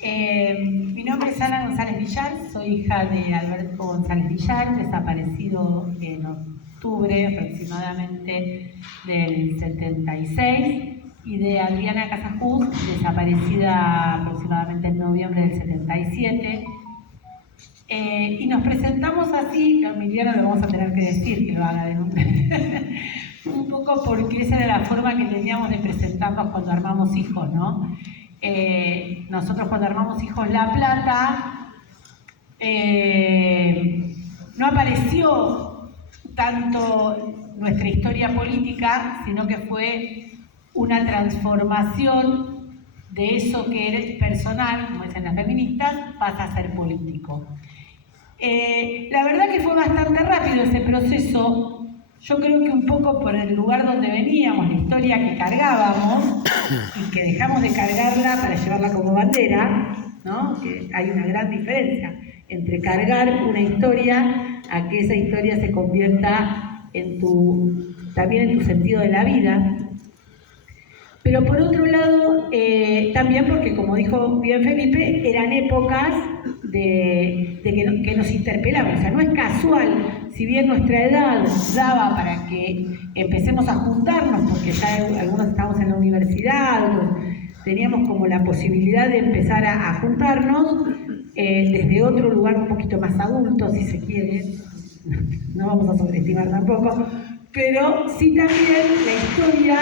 Mi nombre es Ana González Villar, soy hija de Alberto González Villar, desaparecido en octubre aproximadamente del 76, y de Adriana Casajuz, desaparecida aproximadamente en noviembre del 77. Y nos presentamos así, a Emiliano le vamos a tener que decir que lo haga de nuevo. Un poco porque esa era la forma que teníamos de presentarnos cuando armamos hijos, ¿no? Nosotros cuando armamos Hijos La Plata, no apareció tanto nuestra historia política, sino que fue una transformación de eso que eres personal, como dicen las feministas, pasa a ser político. La verdad que fue bastante rápido ese proceso. Yo creo que un poco por el lugar donde veníamos, la historia que cargábamos y que dejamos de cargarla para llevarla como bandera, ¿no? Que hay una gran diferencia entre cargar una historia a que esa historia se convierta también en tu sentido de la vida. Pero por otro lado, también porque, como dijo bien Felipe, eran épocas que nos interpelaban. O sea, no es casual, si bien nuestra edad daba para que empecemos a juntarnos, porque ya algunos estábamos en la universidad, teníamos como la posibilidad de empezar a juntarnos desde otro lugar un poquito más adulto, si se quiere, no vamos a sobreestimar tampoco, pero sí también la historia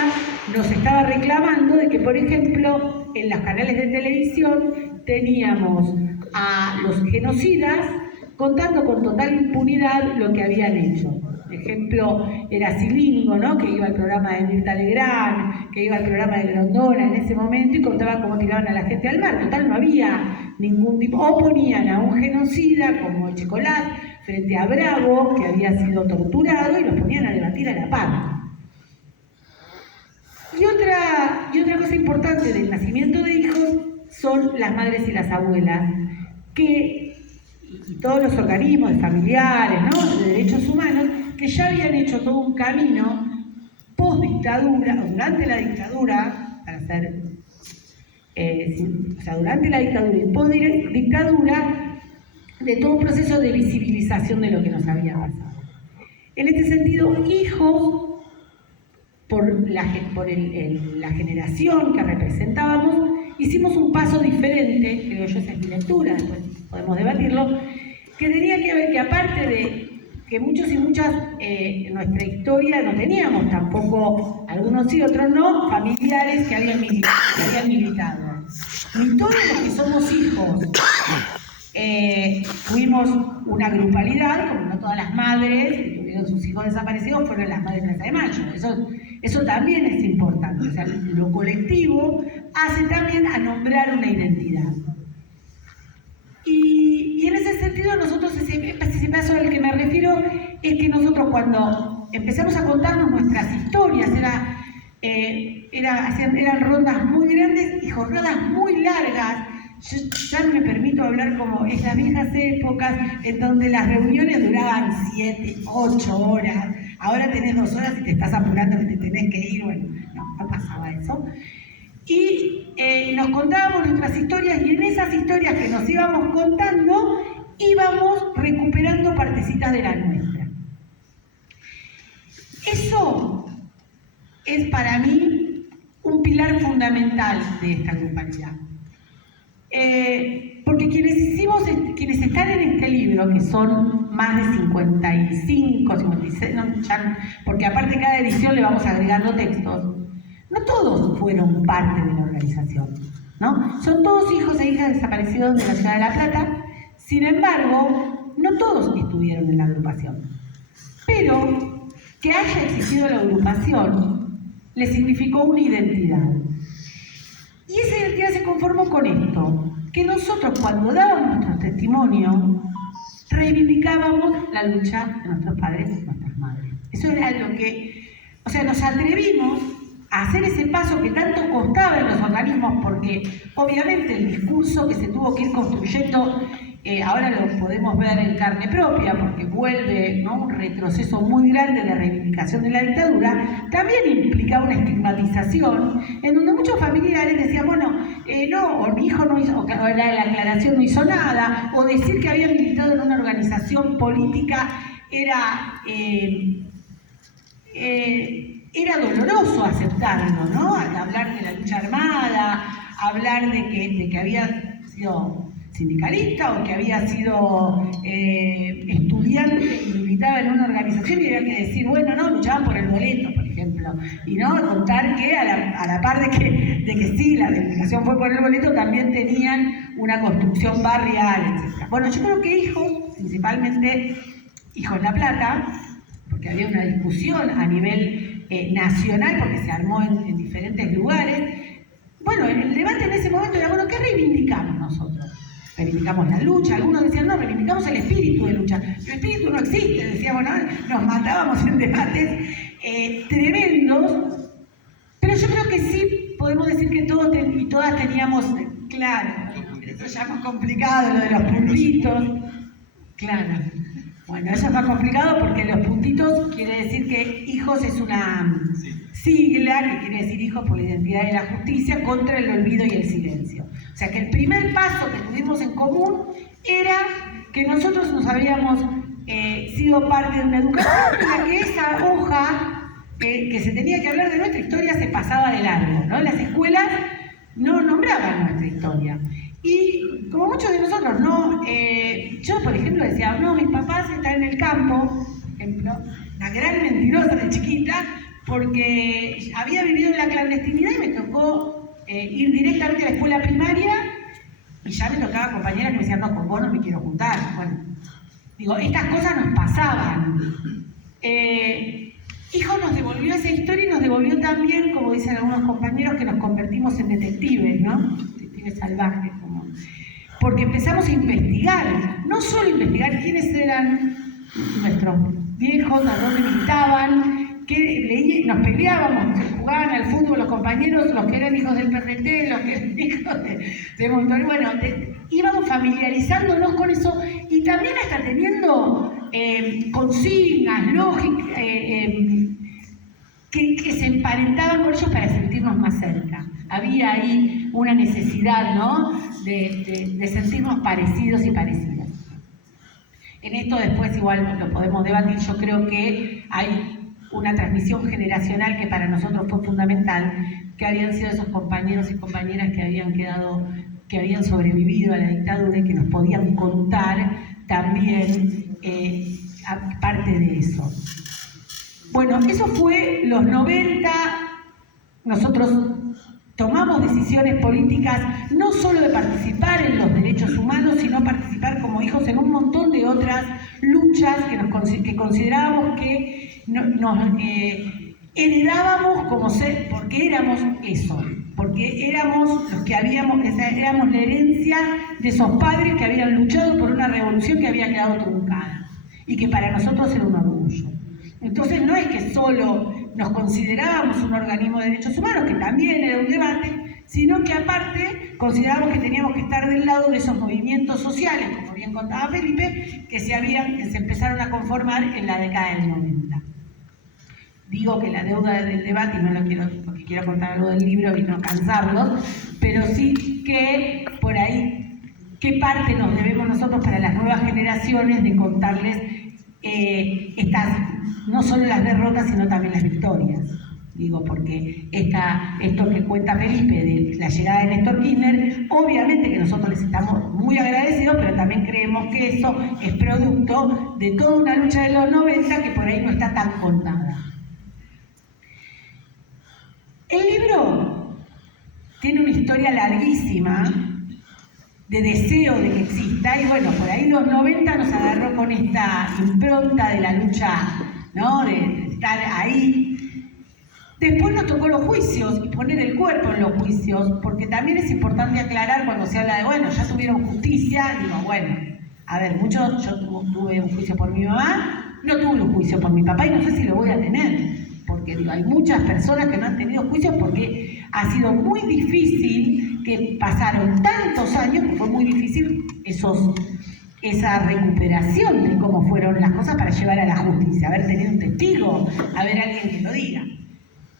nos estaba reclamando de que, por ejemplo, en los canales de televisión teníamos a los genocidas contando con total impunidad lo que habían hecho. Por ejemplo, era Cilingo, ¿no? Que iba al programa de Mirta Legrand, que iba al programa de Grondona en ese momento y contaba cómo tiraban a la gente al mar. Total, no había ningún tipo. O ponían a un genocida como Checolat frente a Bravo, que había sido torturado, y los ponían a debatir a la par. Y otra cosa importante del nacimiento de hijos son las madres y las abuelas, y todos los organismos familiares, ¿no? De derechos humanos, que ya habían hecho todo un camino post-dictadura, o durante la dictadura, durante la dictadura y post-dictadura, de todo un proceso de visibilización de lo que nos había pasado. En este sentido, hijos, por la generación que representábamos, hicimos un paso diferente, creo yo, esa es mi lectura, después podemos debatirlo, que tenía que ver que, aparte de que muchos y muchas en nuestra historia no teníamos tampoco, algunos sí, otros no, familiares que habían militado. Ni todos los que somos hijos fuimos una grupalidad, como no todas las madres que tuvieron sus hijos desaparecidos fueron las madres de Plaza de Mayo. Eso también es importante. O sea, lo colectivo hace también a nombrar una identidad. Y en ese sentido, nosotros, ese paso al que me refiero, es que nosotros cuando empezamos a contarnos nuestras historias, eran rondas muy grandes y jornadas muy largas. Yo ya no me permito hablar como en las viejas épocas en donde las reuniones duraban 7, 8 horas. Ahora tenés 2 horas y te estás apurando que te tenés que ir. Bueno, no pasaba eso. Y nos contábamos nuestras historias, y en esas historias que nos íbamos contando íbamos recuperando partecitas de la nuestra. Eso es para mí un pilar fundamental de esta grupalidad. Porque quienes están en este libro, que son más de 55, 56, porque aparte cada edición le vamos agregando textos, no todos fueron parte de la organización, ¿no? Son todos hijos e hijas desaparecidos de la ciudad de La Plata. Sin embargo, no todos estuvieron en la agrupación. Pero que haya existido la agrupación le significó una identidad. Y esa identidad se conformó con esto, que nosotros cuando dábamos nuestro testimonio, reivindicábamos la lucha de nuestros padres y nuestras madres. Eso era lo que, o sea, nos atrevimos a hacer ese paso que tanto costaba en los organismos, porque obviamente el discurso que se tuvo que ir construyendo ahora lo podemos ver en carne propia, porque vuelve, ¿no?, un retroceso muy grande de reivindicación de la dictadura, también implicaba una estigmatización, en donde muchos familiares decían, bueno, no, o mi hijo no hizo, o la aclaración no hizo nada, o decir que había militado en una organización política era doloroso aceptarlo, ¿no? Hablar de la lucha armada, hablar de que había sido sindicalista o que había sido estudiante y militaba en una organización y había que decir, bueno, no, luchaban por el boleto, por ejemplo, y no contar que a la par de que sí, la reivindicación fue por el boleto, también tenían una construcción barrial, etc. Bueno, yo creo que Hijos, principalmente Hijos La Plata, porque había una discusión a nivel nacional, porque se armó en diferentes lugares. Bueno, el debate en ese momento era, bueno, ¿qué reivindicamos nosotros? Reivindicamos la lucha, algunos decían, no, reivindicamos el espíritu de lucha. El espíritu no existe, decíamos, no, nos matábamos en debates tremendos, pero yo creo que sí podemos decir que todos y todas teníamos, claro, eso ya es más complicado, lo de los puntitos, claro. Bueno, eso es más complicado porque los puntitos quiere decir que Hijos es una sigla que quiere decir Hijos por la Identidad y la Justicia contra el olvido y el silencio. O sea que el primer paso que tuvimos en común era que nosotros nos habíamos sido parte de una educación en la que esa hoja que se tenía que hablar de nuestra historia se pasaba de largo, ¿no? Las escuelas no nombraban nuestra historia. Y como muchos de nosotros, ¿no? Yo, por ejemplo, decía, no, mis papás están en el campo, por ejemplo, una gran mentirosa de chiquita, porque había vivido en la clandestinidad y me tocó ir directamente a la escuela primaria y ya me tocaba compañeras que me decían, no, con vos no me quiero juntar. Bueno, digo, estas cosas nos pasaban. Hijos nos devolvió esa historia y nos devolvió también, como dicen algunos compañeros, que nos convertimos en detectives, ¿no? Detectives salvajes, como... porque empezamos a investigar, no solo investigar quiénes eran nuestros viejos, a dónde militaban, que nos peleábamos, jugaban al fútbol los compañeros, los que eran hijos del PRT, los que eran hijos de Montoneros, bueno, íbamos familiarizándonos con eso y también hasta teniendo consignas, lógicas, que se emparentaban con ellos para sentirnos más cerca. Había ahí una necesidad, ¿no?, de sentirnos parecidos y parecidas. En esto después igual lo podemos debatir, yo creo que hay una transmisión generacional que para nosotros fue fundamental, que habían sido esos compañeros y compañeras que habían quedado, que habían sobrevivido a la dictadura y que nos podían contar también parte de eso. Bueno, eso fue los 90, nosotros tomamos decisiones políticas no solo de participar en los derechos humanos, sino participar como hijos en un montón de otras luchas que considerábamos que nos heredábamos como ser, porque éramos eso, porque éramos los que éramos la herencia de esos padres que habían luchado por una revolución que había quedado truncada y que para nosotros era un orgullo. Entonces no es que solo nos considerábamos un organismo de derechos humanos, que también era un debate, sino que aparte considerábamos que teníamos que estar del lado de esos movimientos sociales, como bien contaba Felipe, que se empezaron a conformar en la década del 90. Digo que la deuda del debate, y no lo quiero, porque quiero contar algo del libro y no cansarlos, pero sí que por ahí, qué parte nos debemos nosotros para las nuevas generaciones de contarles no solo las derrotas, sino también las victorias. Digo, porque esto que cuenta Felipe de la llegada de Néstor Kirchner, obviamente que nosotros les estamos muy agradecidos, pero también creemos que eso es producto de toda una lucha de los 90 que por ahí no está tan contada. El libro tiene una historia larguísima de deseo de que exista, y bueno, por ahí los 90 nos agarró con esta impronta de la lucha, ¿no?, de estar ahí. Después nos tocó los juicios y poner el cuerpo en los juicios, porque también es importante aclarar cuando se habla de, bueno, ya tuvieron justicia, digo, bueno, a ver, yo tuve un juicio por mi mamá, no tuve un juicio por mi papá y no sé si lo voy a tener, porque digo, hay muchas personas que no han tenido juicios porque ha sido muy difícil, que pasaron tantos años, que fue muy difícil esa recuperación de cómo fueron las cosas para llevar a la justicia, haber tenido un testigo, haber alguien que lo diga.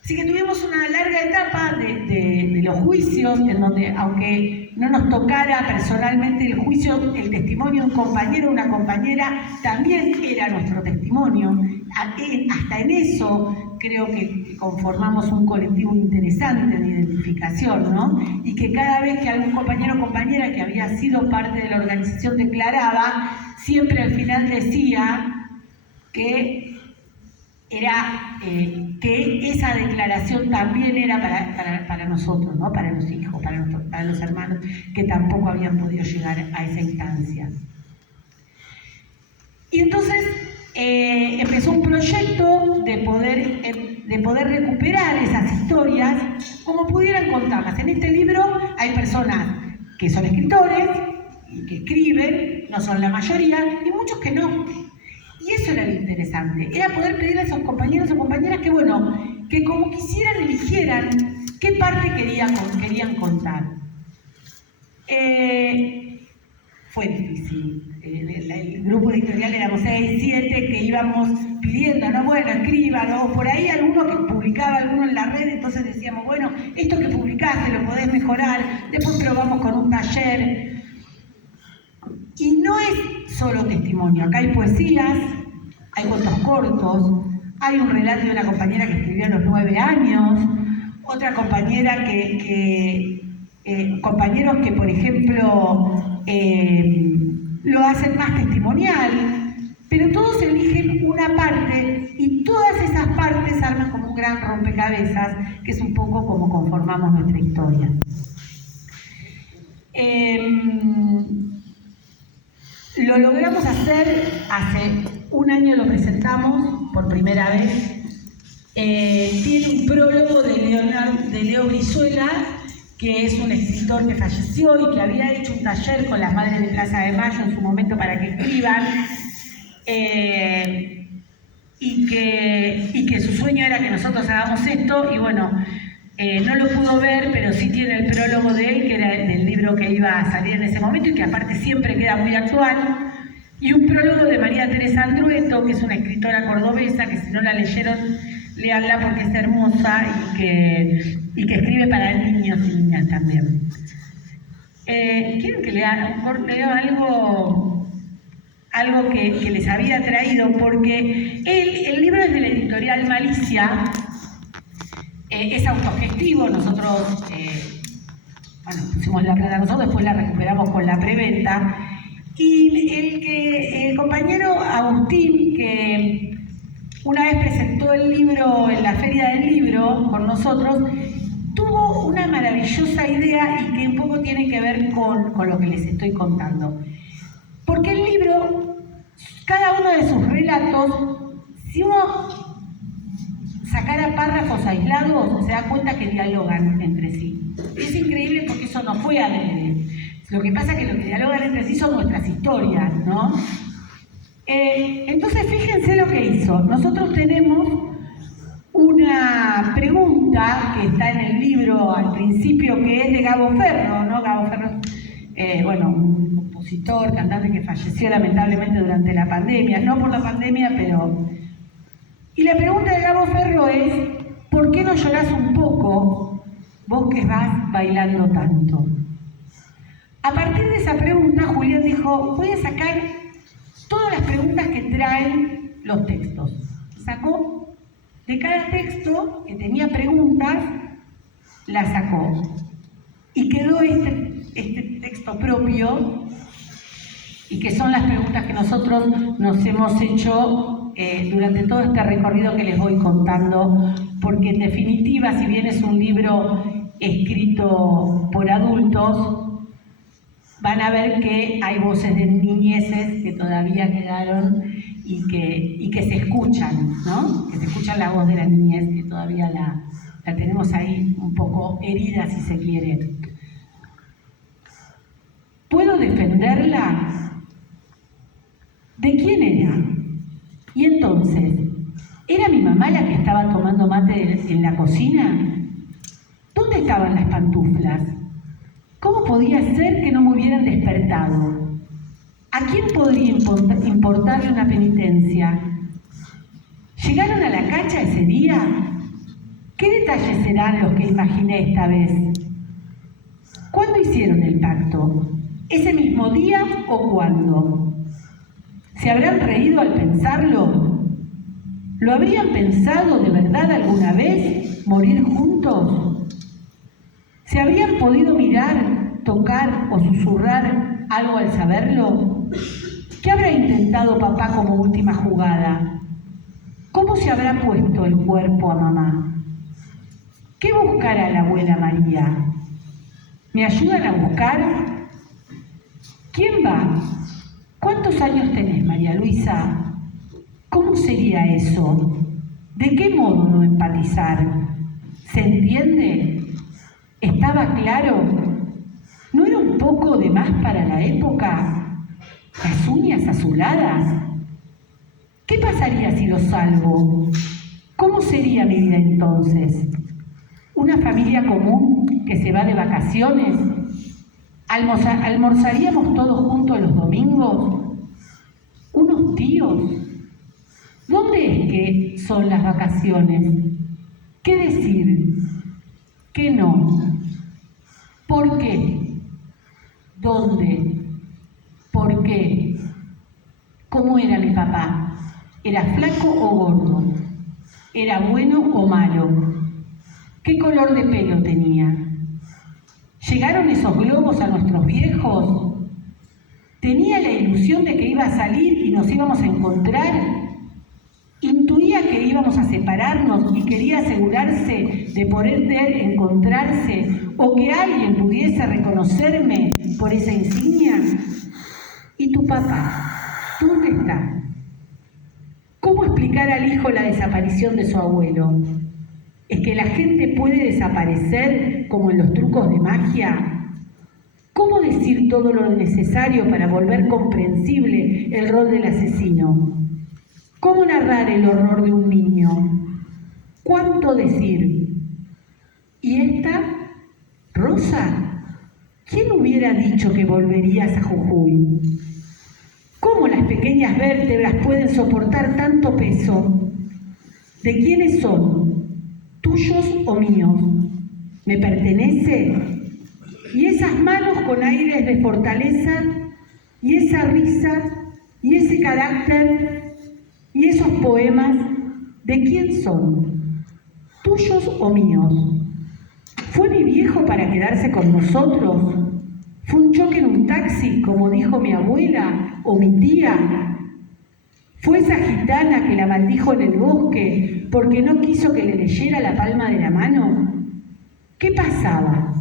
Así que tuvimos una larga etapa de los juicios, en donde, aunque no nos tocara personalmente el juicio, el testimonio de un compañero o una compañera también era nuestro testimonio. Hasta en eso creo que conformamos un colectivo interesante de identificación, ¿no? Y que cada vez que algún compañero o compañera que había sido parte de la organización declaraba, siempre al final decía que que esa declaración también era para nosotros, ¿no? Para los hijos, para los hermanos, que tampoco habían podido llegar a esa instancia. Y entonces empezó un proyecto de poder recuperar esas historias como pudieran contarlas. En este libro hay personas que son escritores y que escriben, no son la mayoría, y muchos que no. Y eso era lo interesante, era poder pedirle a esos compañeros o compañeras que, bueno, que como quisieran eligieran qué parte querían contar. Fue difícil. El grupo editorial éramos 6, 7 que íbamos pidiendo, ¿no? Bueno, escriban, o por ahí alguno que publicaba alguno en la red, entonces decíamos, bueno, esto que publicaste lo podés mejorar, después probamos con un taller. Y no es solo testimonio, acá hay poesías, hay cuentos cortos, hay un relato de una compañera que escribió a los 9 años, otra compañera compañeros que, por ejemplo, lo hacen más testimonial, pero todos eligen una parte y todas esas partes arman como un gran rompecabezas, que es un poco como conformamos nuestra historia. Lo logramos hacer, hace un año lo presentamos por primera vez. Tiene un prólogo de Leo Brizuela, que es un escritor que falleció y que había hecho un taller con las madres de Plaza de Mayo en su momento para que escriban, y que su sueño era que nosotros hagamos esto, y bueno, no lo pudo ver, pero sí tiene el prólogo de él, que era del libro que iba a salir en ese momento y que aparte siempre queda muy actual, y un prólogo de María Teresa Andrueto, que es una escritora cordobesa, que si no la leyeron, léanla porque es hermosa y que escribe para niños y niñas también. ¿Quieren que lea algo que les había traído? Porque el libro es de la editorial Malicia, es autogestivo, nosotros pusimos la plata nosotros, después la recuperamos con la preventa, y el compañero Agustín, que una vez presentó el libro en la Feria del Libro con nosotros, tuvo una maravillosa idea y que un poco tiene que ver con lo que les estoy contando. Porque el libro, cada uno de sus relatos, si uno sacara párrafos aislados, se da cuenta que dialogan entre sí. Es increíble porque eso no fue adrede. Lo que pasa es que lo que dialogan entre sí son nuestras historias, ¿no? Entonces, fíjense lo que hizo. Nosotros tenemos una pregunta que está en el libro al principio, que es de Gabo Ferro, ¿no? Gabo Ferro, un compositor, cantante que falleció lamentablemente durante la pandemia, no por la pandemia, pero... Y la pregunta de Gabo Ferro es, ¿por qué no llorás un poco, vos que vas bailando tanto? A partir de esa pregunta, Julián dijo, voy a sacar todas las preguntas que traen los textos. Sacó de cada texto que tenía preguntas, la sacó. Y quedó este texto propio, y que son las preguntas que nosotros nos hemos hecho durante todo este recorrido que les voy contando, porque en definitiva, si bien es un libro escrito por adultos, van a ver que hay voces de niñeces que todavía quedaron y que se escuchan, ¿no? Que se escuchan la voz de la niñez, que todavía la tenemos ahí un poco herida, si se quiere. ¿Puedo defenderla? ¿De quién era? Y entonces, ¿era mi mamá la que estaba tomando mate en la cocina? ¿Dónde estaban las pantuflas? ¿Cómo podía ser que no me hubieran despertado? ¿A quién podría importarle una penitencia? ¿Llegaron a la cancha ese día? ¿Qué detalles serán los que imaginé esta vez? ¿Cuándo hicieron el pacto? ¿Ese mismo día o cuándo? ¿Se habrán reído al pensarlo? ¿Lo habrían pensado de verdad alguna vez, morir juntos? ¿Se habrían podido mirar, tocar o susurrar algo al saberlo? ¿Qué habrá intentado papá como última jugada? ¿Cómo se habrá puesto el cuerpo a mamá? ¿Qué buscará la abuela María? ¿Me ayudan a buscar? ¿Quién va? ¿Cuántos años tenés, María Luisa? ¿Cómo sería eso? ¿De qué modo no empatizar? ¿Se entiende? ¿Estaba claro? ¿No era un poco de más para la época? ¿Las uñas azuladas? ¿Qué pasaría si lo salvo? ¿Cómo sería mi vida entonces? ¿Una familia común que se va de vacaciones? ¿Almorzaríamos todos juntos los domingos? ¿Unos tíos? ¿Dónde es que son las vacaciones? ¿Qué decir? ¿Qué no? ¿Por qué? ¿Dónde? ¿Por qué? ¿Cómo era mi papá? ¿Era flaco o gordo? ¿Era bueno o malo? ¿Qué color de pelo tenía? ¿Llegaron esos globos a nuestros viejos? ¿Tenía la ilusión de que iba a salir y nos íbamos a encontrar? ¿Intuía que íbamos a separarnos y quería asegurarse de poder encontrarse o que alguien pudiese reconocerme por esa insignia? ¿Y tu papá? ¿Dónde está? ¿Cómo explicar al hijo la desaparición de su abuelo? ¿Es que la gente puede desaparecer como en los trucos de magia? ¿Cómo decir todo lo necesario para volver comprensible el rol del asesino? ¿Cómo narrar el horror de un niño? ¿Cuánto decir? ¿Y esta? ¿Rosa? ¿Quién hubiera dicho que volverías a Jujuy? ¿Cómo las pequeñas vértebras pueden soportar tanto peso? ¿De quiénes son? ¿Tuyos o míos? ¿Me pertenece? Y esas manos con aires de fortaleza, y esa risa, y ese carácter, y esos poemas, ¿de quién son? ¿Tuyos o míos? ¿Fue mi viejo para quedarse con nosotros? ¿Fue un choque en un taxi, como dijo mi abuela o mi tía? ¿Fue esa gitana que la maldijo en el bosque porque no quiso que le leyera la palma de la mano? ¿Qué pasaba?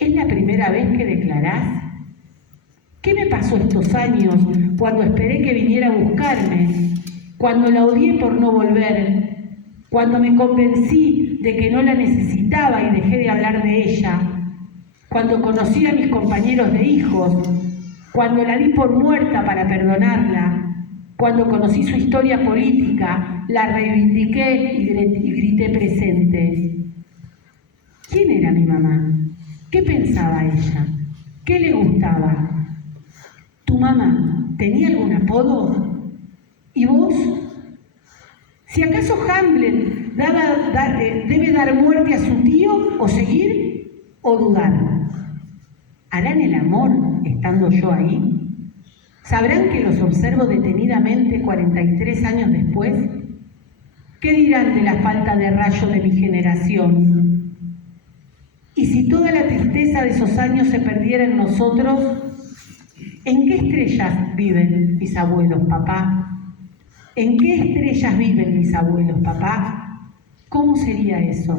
¿Es la primera vez que declarás? ¿Qué me pasó estos años cuando esperé que viniera a buscarme? Cuando la odié por no volver, cuando me convencí de que no la necesitaba y dejé de hablar de ella, cuando conocí a mis compañeros de hijos, cuando la di por muerta para perdonarla, cuando conocí su historia política, la reivindiqué y grité presente. ¿Quién era mi mamá? ¿Qué pensaba ella? ¿Qué le gustaba? ¿Tu mamá tenía algún apodo? ¿Y vos? Si acaso Hamlet debe dar muerte a su tío o seguir o dudar. ¿Harán el amor estando yo ahí? ¿Sabrán que los observo detenidamente 43 años después? ¿Qué dirán de la falta de rayo de mi generación? Y si toda la tristeza de esos años se perdiera en nosotros, ¿en qué estrellas viven mis abuelos, papá? ¿En qué estrellas viven mis abuelos, papá? ¿Cómo sería eso?